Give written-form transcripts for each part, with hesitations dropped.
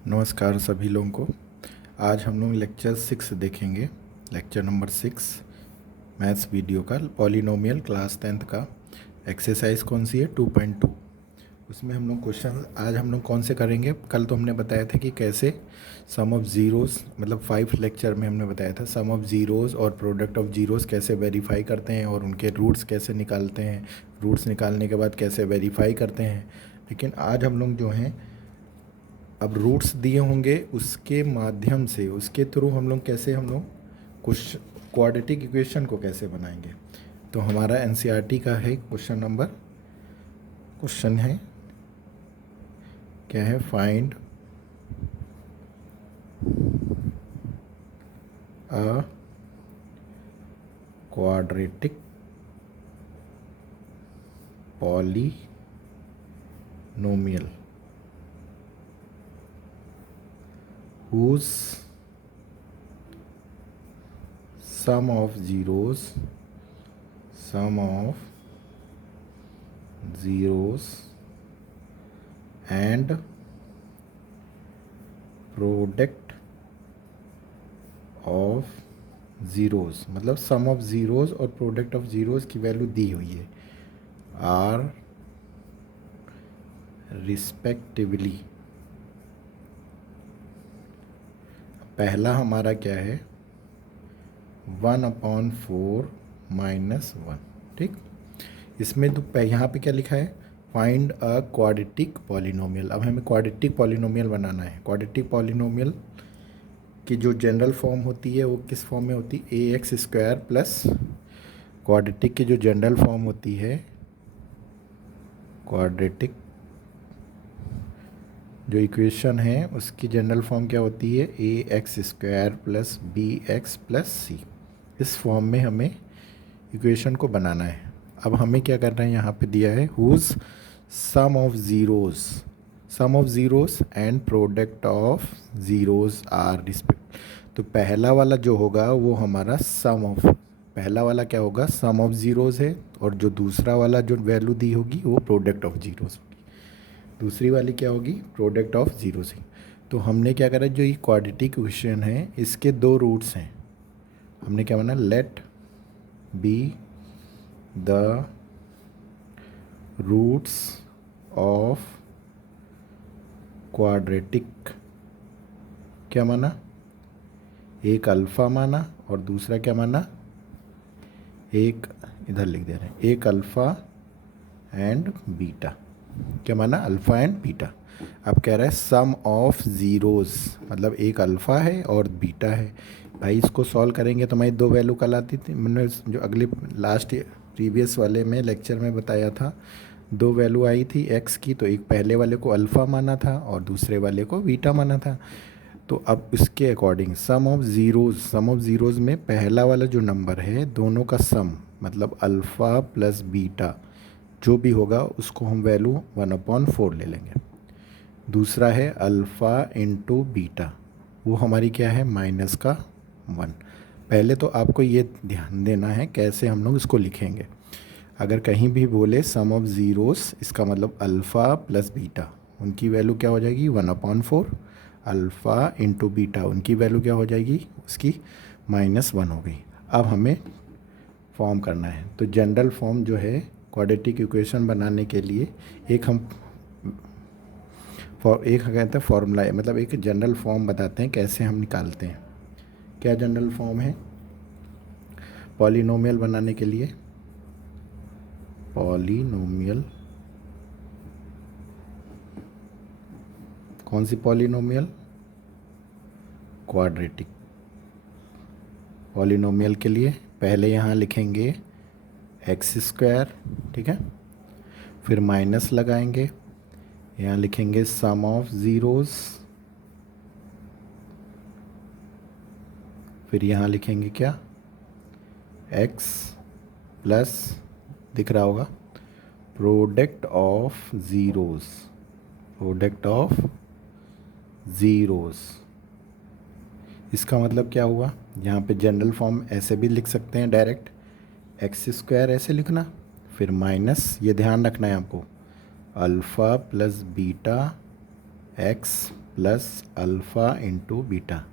नमस्कार सभी लोगों को। आज हम लोग लेक्चर 6 देखेंगे। लेक्चर नंबर 6 मैथ्स वीडियो का पॉलिनोमियल क्लास 10th का एक्सरसाइज कौन सी है 2.2। उसमें हम लोग क्वेश्चन आज हम लोग कौन से करेंगे। कल तो हमने बताया था कि कैसे सम ऑफ ज़ीरोज़ मतलब 5 लेक्चर में हमने बताया था सम ऑफ ज़ीरोज़ और प्रोडक्ट ऑफ ज़ीरोज़ कैसे वेरीफाई करते हैं और उनके रूट्स कैसे निकालते हैं, रूट्स निकालने के बाद कैसे वेरीफाई करते हैं। लेकिन आज हम लोग जो हैं अब रूट्स दिए होंगे उसके माध्यम से उसके थ्रू हम लोग कैसे हम लोग कुछ क्वाड्रेटिक इक्वेशन को कैसे बनाएंगे। तो हमारा एनसीईआरटी का है क्वेश्चन है क्या है, find a quadratic polynomial whose sum of zeros and product of zeros मतलब सम ऑफ ज़ीरोज़ और प्रोडक्ट ऑफ ज़ीरोज़ की वैल्यू दी हुई है आर रिस्पेक्टिवली। पहला हमारा क्या है 1/4 -1। ठीक, इसमें तो यहाँ पे क्या लिखा है, फाइंड अ क्वाड्रेटिक पॉलिनोमियल। अब हमें क्वाड्रेटिक पॉलिनोमियल बनाना है। क्वाड्रेटिक पॉलिनोमियल की जो जनरल फॉर्म होती है वो किस फॉर्म में होती है, ax² प्लस क्वाड्रेटिक की जो जनरल फॉर्म होती है, क्वाड्रेटिक जो इक्वेशन है उसकी जनरल फॉर्म क्या होती है, ax² plus bx plus c। इस फॉर्म में हमें इक्वेशन को बनाना है। अब हमें क्या करना है, यहाँ पे दिया है whose sum of zeroes and product of zeroes are respect. तो पहला वाला जो होगा वो हमारा पहला वाला क्या होगा, सम ऑफ ज़ीरोज़ है, और जो दूसरा वाला जो वैल्यू दी होगी वो प्रोडक्ट ऑफ ज़ीरोज़ होगी। दूसरी वाली क्या होगी, प्रोडक्ट ऑफ ज़ीरो से। तो हमने क्या करा, जो ये क्वाड्रेटिक इक्वेशन है इसके दो रूट्स हैं। हमने क्या बना, let be the roots of quadratic, क्या माना, एक अल्फ़ा माना और दूसरा क्या माना, एक इधर लिख दे रहे हैं, एक अल्फ़ा एंड बीटा। क्या माना, अल्फ़ा एंड बीटा। अब कह रहा है सम ऑफ ज़ीरोज़ मतलब एक अल्फ़ा है और बीटा है। भाई इसको सॉल्व करेंगे तो हमारी दो वैल्यू कल आती थी। मैंने जो अगले लास्ट प्रीवियस वाले में लेक्चर में बताया था, दो वैल्यू आई थी एक्स की, तो एक पहले वाले को अल्फ़ा माना था और दूसरे वाले को बीटा माना था। तो अब इसके अकॉर्डिंग सम ऑफ ज़ीरोज़ में पहला वाला जो नंबर है दोनों का सम मतलब अल्फ़ा प्लस बीटा जो भी होगा उसको हम वैल्यू 1/4 ले लेंगे। दूसरा है अल्फ़ा इंटू बीटा, वो हमारी क्या है -1। पहले तो आपको ये ध्यान देना है कैसे हम लोग इसको लिखेंगे। अगर कहीं भी बोले सम ऑफ ज़ीरोज़, इसका मतलब अल्फ़ा प्लस बीटा, उनकी वैल्यू क्या हो जाएगी 1/4। अल्फ़ा इंटू बीटा उनकी वैल्यू क्या हो जाएगी, उसकी -1 हो गई। अब हमें फॉर्म करना है। तो जनरल फॉर्म जो है क्वाड्रेटिक इक्वेशन बनाने के लिए एक कहते हैं फॉर्मूला है, मतलब एक जनरल फॉर्म बताते हैं कैसे हम निकालते हैं। क्या जनरल फॉर्म है पॉलिनोमियल बनाने के लिए, पॉलिनोमियल, कौन सी पॉलिनोमियल, क्वाड्रेटिक पॉलिनोमियल के लिए पहले यहाँ लिखेंगे x², ठीक है, फिर माइनस लगाएंगे, यहाँ लिखेंगे सम ऑफ ज़ीरोज़, फिर यहाँ लिखेंगे क्या, x प्लस दिख रहा होगा प्रोडक्ट ऑफ ज़ीरोज़। इसका मतलब क्या हुआ, यहाँ पे जनरल फॉर्म ऐसे भी लिख सकते हैं डायरेक्ट, x² ऐसे लिखना, फिर माइनस, ये ध्यान रखना है आपको, alpha plus beta x plus alpha into beta.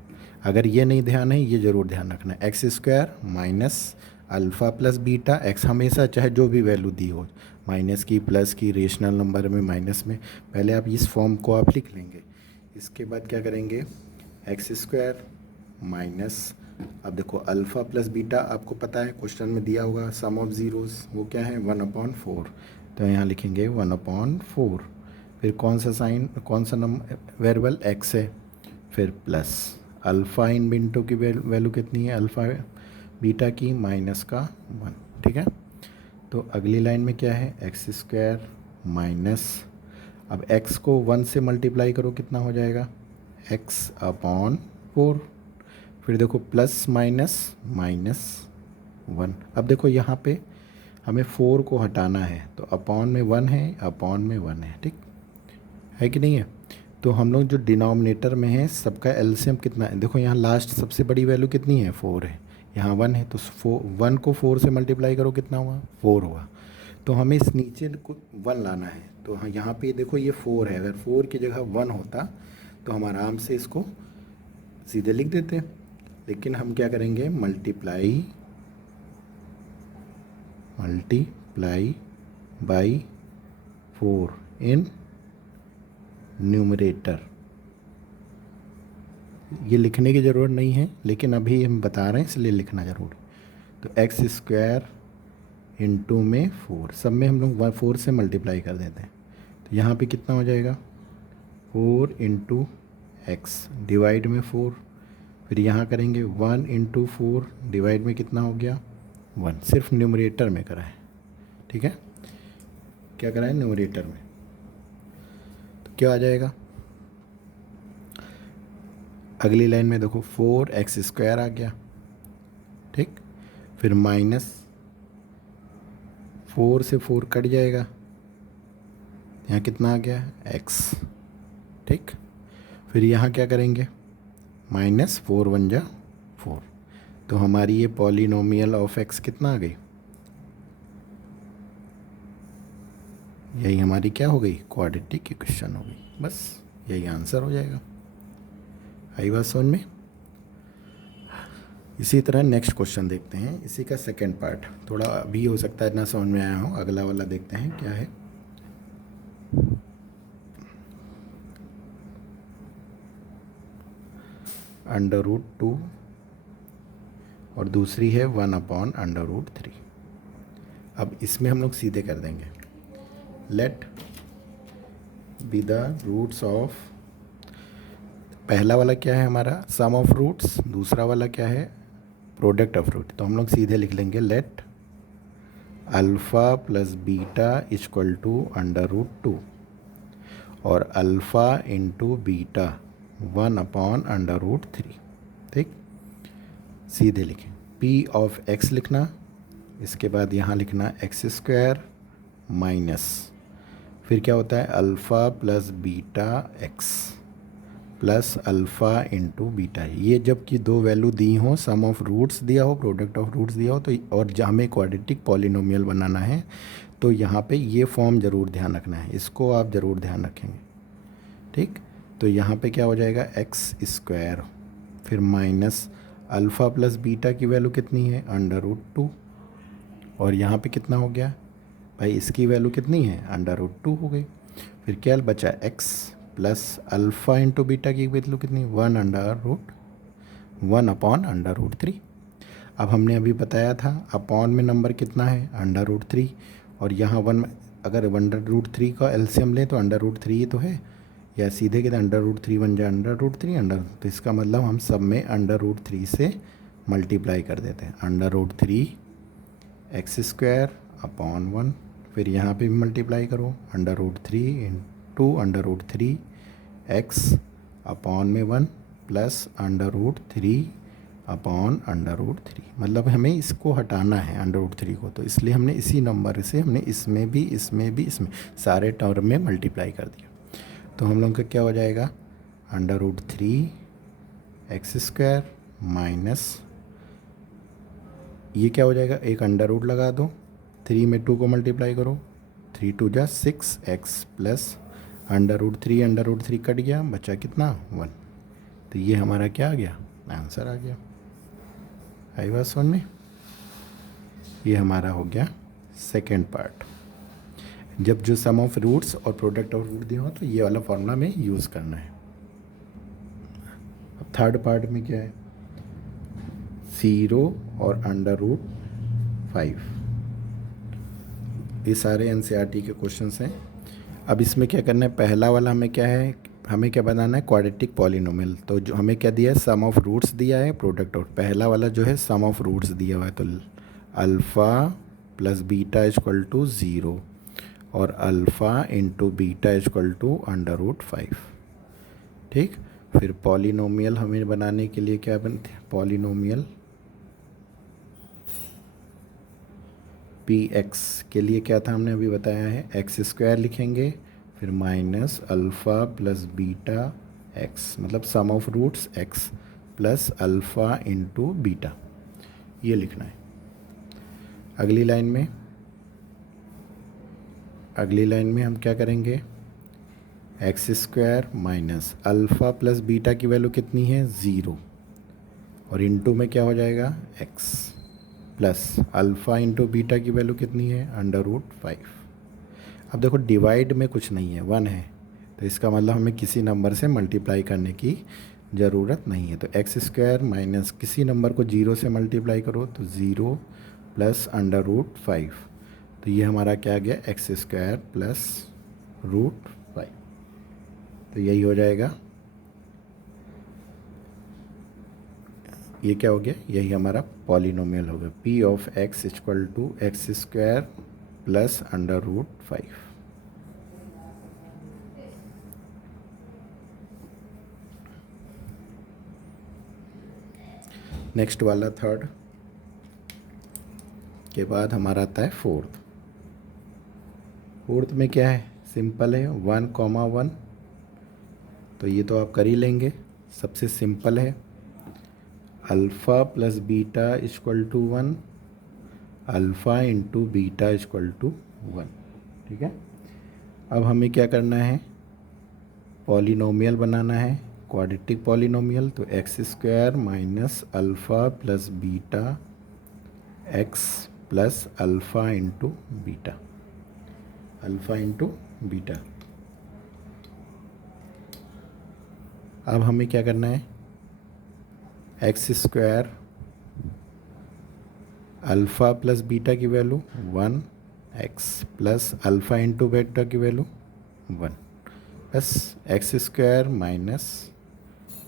अगर ये नहीं ध्यान है, ये ज़रूर ध्यान रखना है, x square minus alpha plus beta. X हमेशा चाहे जो भी वैल्यू दी हो, माइनस की, प्लस की, रेशनल नंबर में, माइनस में, पहले आप इस फॉर्म को आप लिख लेंगे। इसके बाद क्या करेंगे, एक्स स्क्वायर माइनस, अब देखो अल्फ़ा प्लस बीटा आपको पता है, क्वेश्चन में दिया होगा सम ऑफ ज़ीरोज़, वो क्या है 1/4, तो यहाँ लिखेंगे 1/4। फिर कौन सा साइन, कौन सा नंबर वेरिएबल, एक्स है, फिर प्लस अल्फ़ा इन बिंटू की वैल्यू कितनी है, अल्फ़ा बीटा की माइनस का 1, ठीक है। तो अगली लाइन में क्या है, एक्स स्क्वायर माइनस, अब एक्स को 1 से मल्टीप्लाई करो, कितना हो जाएगा, x/4। फिर देखो प्लस माइनस माइनस 1। अब देखो यहाँ पे हमें 4 को हटाना है, तो अपॉन में 1 है, अपॉन में 1 है, ठीक है कि नहीं है। तो हम लोग जो डिनोमिनेटर में है सबका एलसीएम कितना है, देखो यहाँ लास्ट सबसे बड़ी वैल्यू कितनी है, 4 है, यहाँ 1 है, तो 1 को 4 से मल्टीप्लाई करो, कितना हुआ, 4 हुआ। तो हमें इस नीचे को 1 लाना है, तो हाँ यहाँ पे देखो ये 4 है, अगर 4 की जगह 1 होता तो हम आराम से इसको सीधे लिख देते, लेकिन हम क्या करेंगे, मल्टीप्लाई बाई 4 इन न्यूमरेटर। ये लिखने की ज़रूरत नहीं है, लेकिन अभी हम बता रहे हैं इसलिए लिखना ज़रूर। तो एक्स स्क्वायर इंटू में 4, सब में हम लोग 4 से मल्टीप्लाई कर देते हैं, तो यहाँ पे कितना हो जाएगा, 4 इंटू एक्स डिवाइड में 4, फिर यहाँ करेंगे 1 इंटू 4 डिवाइड में कितना हो गया, 1, सिर्फ न्यूमरेटर में करा है, ठीक है, क्या करा है, न्यूमरेटर में। तो क्या आ जाएगा, अगली लाइन में देखो 4x स्क्वायर आ गया, ठीक, फिर माइनस 4 से 4 कट जाएगा, यहाँ कितना आ गया, x, ठीक। फिर यहाँ क्या करेंगे, माइनस 4 1 जा 4, तो हमारी ये पॉलिनोमियल ऑफ x कितना आ गई, यही हमारी क्या हो गई, क्वाड्रेटिक इक्वेशन हो गई, बस यही आंसर हो जाएगा। आई बात समझ में। इसी तरह नेक्स्ट क्वेश्चन देखते हैं, इसी का सेकंड पार्ट, थोड़ा अभी हो सकता है ना समझ में आया हो, अगला वाला देखते हैं क्या है। √2 और दूसरी है 1/√3। अब इसमें हम लोग सीधे कर देंगे, let be the roots of, पहला वाला क्या है हमारा, सम ऑफ रूट्स, दूसरा वाला क्या है, प्रोडक्ट ऑफ रूट। तो हम लोग सीधे लिख लेंगे, let alpha plus beta equal to √2 और अल्फ़ा इंटू बीटा 1/√3, ठीक। सीधे लिखें, p ऑफ x लिखना, इसके बाद यहाँ लिखना एक्स स्क्वायर माइनस, फिर क्या होता है, alpha plus beta x plus alpha into beta. ये जब कि दो वैल्यू दी हो, सम ऑफ रूट्स दिया हो, प्रोडक्ट ऑफ रूट्स दिया हो, तो और जहाँ हमें क्वाड्रेटिक पॉलिनोमियल बनाना है, तो यहाँ पे ये फॉर्म ज़रूर ध्यान रखना है, इसको आप ज़रूर ध्यान रखेंगे, ठीक। तो यहाँ पे क्या हो जाएगा, एक्स स्क्वायर, फिर माइनस अल्फ़ा प्लस बीटा की वैल्यू कितनी है, √2, और यहाँ पे कितना हो गया भाई, इसकी वैल्यू कितनी है, √2 हो गई। फिर क्या बचा, x plus alpha into beta की वैल्यू कितनी, 1/√3। अब हमने अभी बताया था अपॉन में नंबर कितना है, √3, और यहाँ 1, अगर 1√3 का एलसीएम लें तो √3 ही तो है, या सीधे कहते √3 बन जाए √3 तो इसका मतलब हम सब में √3 से मल्टीप्लाई कर देते हैं, √3 एक्स स्क्वायर अपॉन 1, फिर यहाँ पे भी मल्टीप्लाई करो, √3 इंटू √3 एक्स अपॉन में 1 प्लस √3 अपॉन √3, मतलब हमें इसको हटाना है √3 को, तो इसलिए हमने इसी नंबर से हमने इसमें भी इसमें सारे टर्म में मल्टीप्लाई कर दिया। तो हम लोग का क्या हो जाएगा, √3 एक्स स्क्वायर माइनस, ये क्या हो जाएगा, एक अंडर रूट लगा दो, 3 में 2 को मल्टीप्लाई करो, 3 2 जा 6x plus under root 3 cut गया, बचा कितना 1। तो ये हमारा क्या आ गया, आंसर आ गया। आई बात समझ में। ये हमारा हो गया सेकेंड पार्ट। जब जो सम ऑफ रूट्स और प्रोडक्ट ऑफ रूट दिया हो तो ये वाला फॉर्मूला में यूज़ करना है। अब थर्ड पार्ट में क्या है, 0 और अंडर रूट 5। ये सारे एनसीईआरटी के क्वेश्चंस हैं। अब इसमें क्या करना है, पहला वाला हमें क्या है, हमें क्या बनाना है, क्वाड्रेटिक पॉलिनोमियल। तो जो हमें क्या दिया है, सम ऑफ रूट्स दिया है, प्रोडक्ट ऑफ। पहला वाला जो है सम ऑफ रूट्स दिया हुआ है, तो alpha plus beta equal to 0 और alpha into beta equal to under root 5। ठीक। फिर पॉलिनोमियल हमें बनाने के लिए क्या बनते हैं, पॉलिनोमियल पी एक्स के लिए क्या था हमने अभी बताया है, x² लिखेंगे, फिर minus alpha plus beta x, मतलब sum of roots x plus alpha into beta, ये लिखना है। अगली लाइन में हम क्या करेंगे, x² minus alpha plus beta की वैल्यू कितनी है 0 और इंटू में क्या हो जाएगा x plus alpha into beta की वैल्यू कितनी है अंडर रूट 5। अब देखो डिवाइड में कुछ नहीं है, 1 है, तो इसका मतलब हमें किसी नंबर से मल्टीप्लाई करने की ज़रूरत नहीं है। तो x² माइनस किसी नंबर को 0 से मल्टीप्लाई करो तो 0 प्लस अंडर रूट 5। तो ये हमारा क्या आ गया, x² प्लस रूट 5। तो यही हो जाएगा, ये क्या हो गया, यही हमारा पॉलिनोमियल हो गया, p of x equal to x² plus under root 5। Next वाला थर्ड के बाद हमारा आता है फोर्थ। फोर्थ में क्या है, सिंपल है, 1,1। तो ये तो आप कर ही लेंगे, सबसे सिंपल है, alpha plus beta equal to 1, alpha into beta equal to 1। ठीक है। अब हमें क्या करना है, पॉलिनोमियल बनाना है, क्वाड्रेटिक पॉलिनोमियल। तो x² minus alpha plus beta x plus alpha into beta, alpha into beta. अब हमें क्या करना है, x² अल्फ़ा प्लस बीटा की value 1, x plus alpha into beta की वैल्यू 1, बस x² माइनस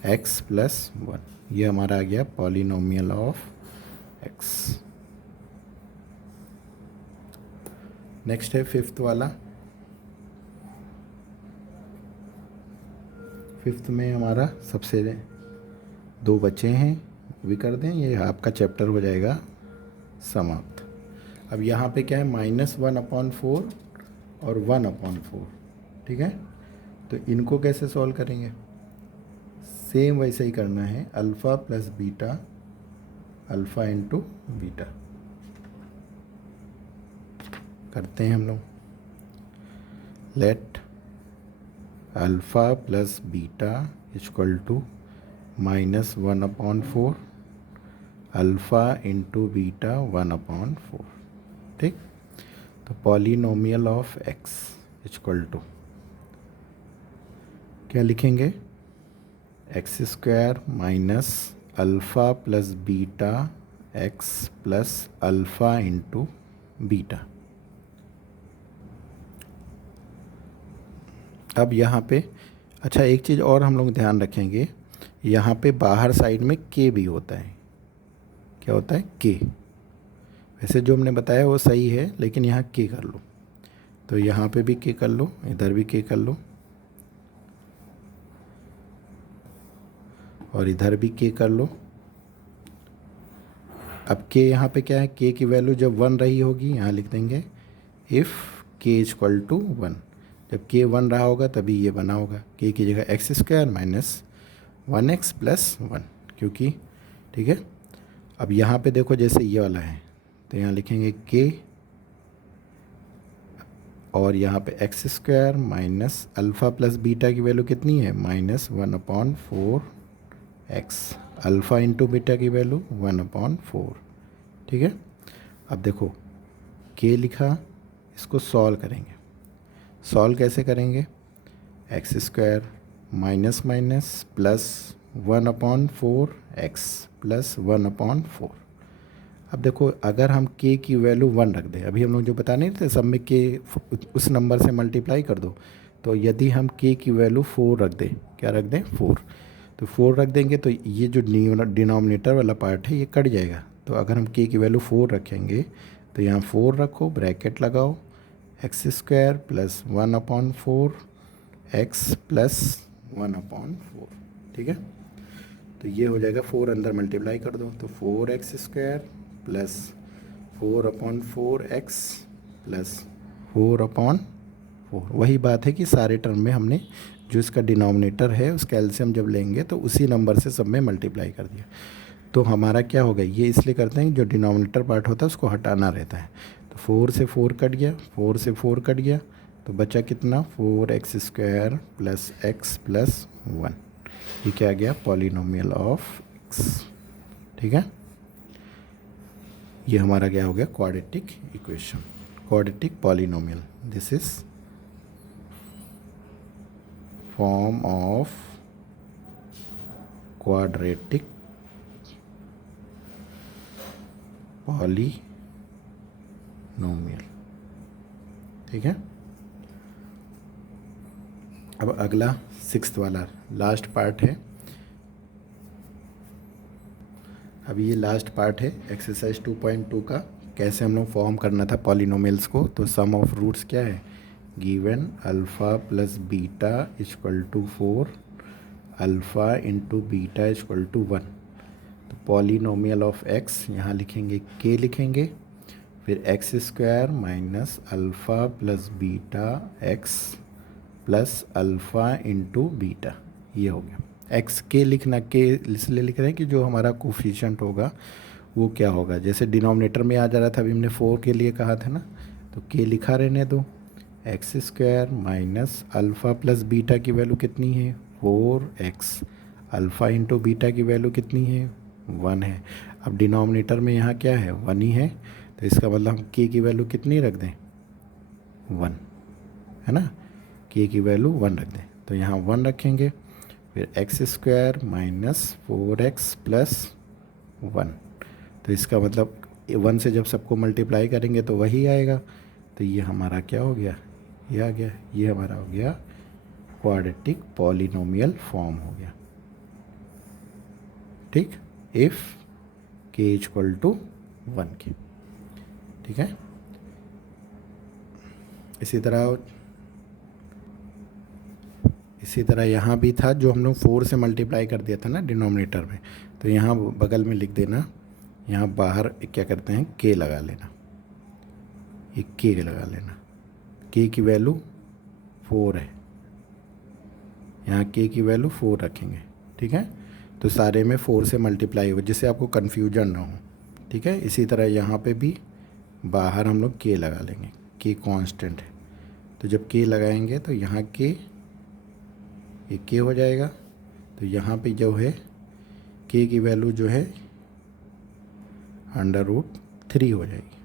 x प्लस 1। ये हमारा आ गया पॉलिनोमियल ऑफ x। नेक्स्ट है फिफ्थ वाला। फिफ्थ में हमारा सबसे 2 बचे हैं, भी कर दें, ये आपका चैप्टर हो जाएगा समाप्त। अब यहाँ पे क्या है, -1/4 और 1/4। ठीक है। तो इनको कैसे सॉल्व करेंगे, सेम वैसे ही करना है, alpha plus beta, alpha into beta करते हैं हम लोग। Let alpha plus beta equal to -1/4 alpha into beta 1/4। ठीक। तो polynomial of x equal to क्या लिखेंगे, x² minus alpha plus beta x plus alpha into beta. अब यहाँ पे अच्छा एक चीज़ और हम लोग ध्यान रखेंगे, यहाँ पे बाहर साइड में k भी होता है। क्या होता है, k। वैसे जो हमने बताया वो सही है, लेकिन यहाँ k कर लो, तो यहाँ पे भी k कर लो, इधर भी k कर लो और इधर भी k कर लो। अब k यहाँ पे क्या है, k की वैल्यू जब 1 रही होगी, यहाँ लिख देंगे इफ़ k इक्वल टू 1। जब k 1 रहा होगा तभी ये बना होगा, k की जगह x² माइनस 1x प्लस 1, क्योंकि ठीक है। अब यहाँ पे देखो जैसे ये वाला है, तो यहाँ लिखेंगे k और यहाँ पे x square minus alpha plus beta की वैल्यू कितनी है, -1/4 एक्स। अल्फ़ा इंटू बीटा की वैल्यू 1/4। ठीक है। अब देखो के लिखा, इसको सॉल्व करेंगे। सॉल्व कैसे करेंगे, x square minus minus plus 1/4 x plus 1/4। अब देखो अगर हम k की वैल्यू 1 रख दें, अभी हम लोग जो बता नहीं थे सब में k उस नंबर से मल्टीप्लाई कर दो, तो यदि हम k की वैल्यू 4 रख दें, क्या रख दें 4, तो 4 रख देंगे तो ये जो डिनोमिनेटर वाला पार्ट है ये कट जाएगा। तो अगर हम k की वैल्यू 4 रखेंगे तो यहाँ 4 रखो, ब्रैकेट लगाओ, x square plus 1/4 x plus 1/4। ठीक है। तो ये हो जाएगा 4 अंदर मल्टीप्लाई कर दो, तो 4x square plus 4/4 x plus 4/4। वही बात है कि सारे टर्म में हमने जो इसका डिनोमिनेटर है उसका एलसीएम जब लेंगे तो उसी नंबर से सब में मल्टीप्लाई कर दिया। तो हमारा क्या होगा, ये इसलिए करते हैं जो डिनोमिनेटर पार्ट होता है उसको हटाना रहता है। तो 4 से 4 कट गया, 4 से 4 कट गया, तो बचा कितना, 4x square plus x plus 1। ये क्या आ गया, पॉलिनोमियल ऑफ एक्स। ठीक है। ये हमारा क्या हो गया, quadratic equation, quadratic polynomial. This is form of quadratic polynomial. ठीक है। अब अगला 6th वाला लास्ट पार्ट है। अब ये लास्ट पार्ट है एक्सरसाइज 2.2 का, कैसे हम लोग फॉर्म करना था पॉलिनोमियल्स को। तो सम ऑफ रूट्स क्या है, given alpha plus beta equal to 4, alpha into beta equal to 1। तो पॉलिनोमियल ऑफ एक्स यहाँ लिखेंगे, के लिखेंगे, फिर x square minus alpha plus beta x plus alpha into beta. ये हो गया। एक्स के लिखना, के इसलिए लिख रहे हैं कि जो हमारा कोफिशिएंट होगा वो क्या होगा, जैसे डिनोमिनेटर में आ जा रहा था, अभी हमने 4 के लिए कहा था ना, तो के लिखा रहने दो। X square minus alpha plus beta की वैल्यू कितनी है 4x, अल्फ़ा इंटू बीटा की वैल्यू कितनी है 1 है। अब डिनोमिनेटर में यहाँ क्या है 1 ही है, तो इसका मतलब हम के की वैल्यू कितनी रख दें 1, है ना, के की वैल्यू 1 रख दें। तो यहाँ 1 रखेंगे, फिर x square minus 4x plus 1। तो इसका मतलब 1 से जब सबको मल्टीप्लाई करेंगे तो वही आएगा। तो ये हमारा क्या हो गया, ये आ गया, ये हमारा हो गया क्वाड्रेटिक पॉलिनोमियल फॉर्म हो गया। ठीक, इफ़ के इक्वल टू 1 के। ठीक है। इसी तरह यहाँ भी था, जो हम लोग 4 से मल्टीप्लाई कर दिया था ना डिनोमिनेटर में, तो यहाँ बगल में लिख देना, यहाँ बाहर क्या करते हैं के लगा लेना, ये के लगा लेना, के की वैल्यू 4 है, यहाँ के की वैल्यू 4 रखेंगे। ठीक है। तो सारे में 4 से मल्टीप्लाई हो, जिससे आपको कन्फ्यूजन ना हो। ठीक है। इसी तरह यहाँ पे भी बाहर हम लोग के लगा लेंगे, के कांस्टेंट है, तो जब के लगाएंगे तो यहाँ के ये के हो जाएगा, तो यहाँ पे जो है के की वैल्यू जो है √3 हो जाएगी।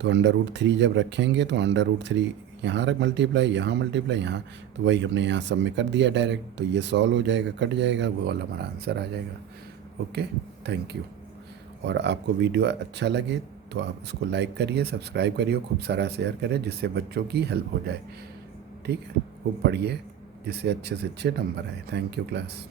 तो √3 जब रखेंगे तो √3 यहाँ रख मल्टीप्लाई, यहाँ मल्टीप्लाई, यहाँ, तो वही हमने यहाँ सब में कर दिया डायरेक्ट। तो ये सॉल्व हो जाएगा, कट जाएगा, वो वाला हमारा आंसर आ जाएगा। Okay, thank you. और आपको वीडियो अच्छा लगे तो आप इसको लाइक करिए, सब्सक्राइब करिए, खूब सारा शेयर करें, जिससे बच्चों की हेल्प हो जाए। ठीक है। खूब पढ़िए, जिससे अच्छे से अच्छे नंबर आए। Thank you class.